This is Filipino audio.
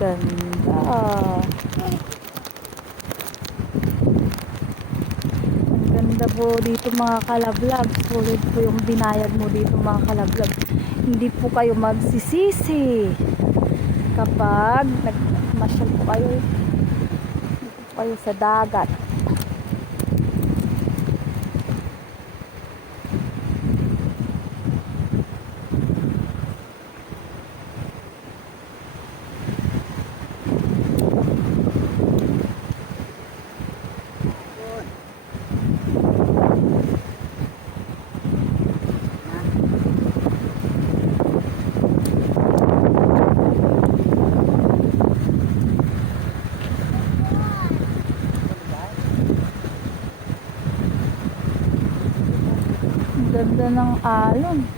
Ganda. Ang ganda po dito mga kalablag. Sulit po yung binayad mo dito mga kalablag. Hindi po kayo magsisisi. Kapag nagmasyal po kayo, dito kayo sa dagat. Ang ganda ng alon.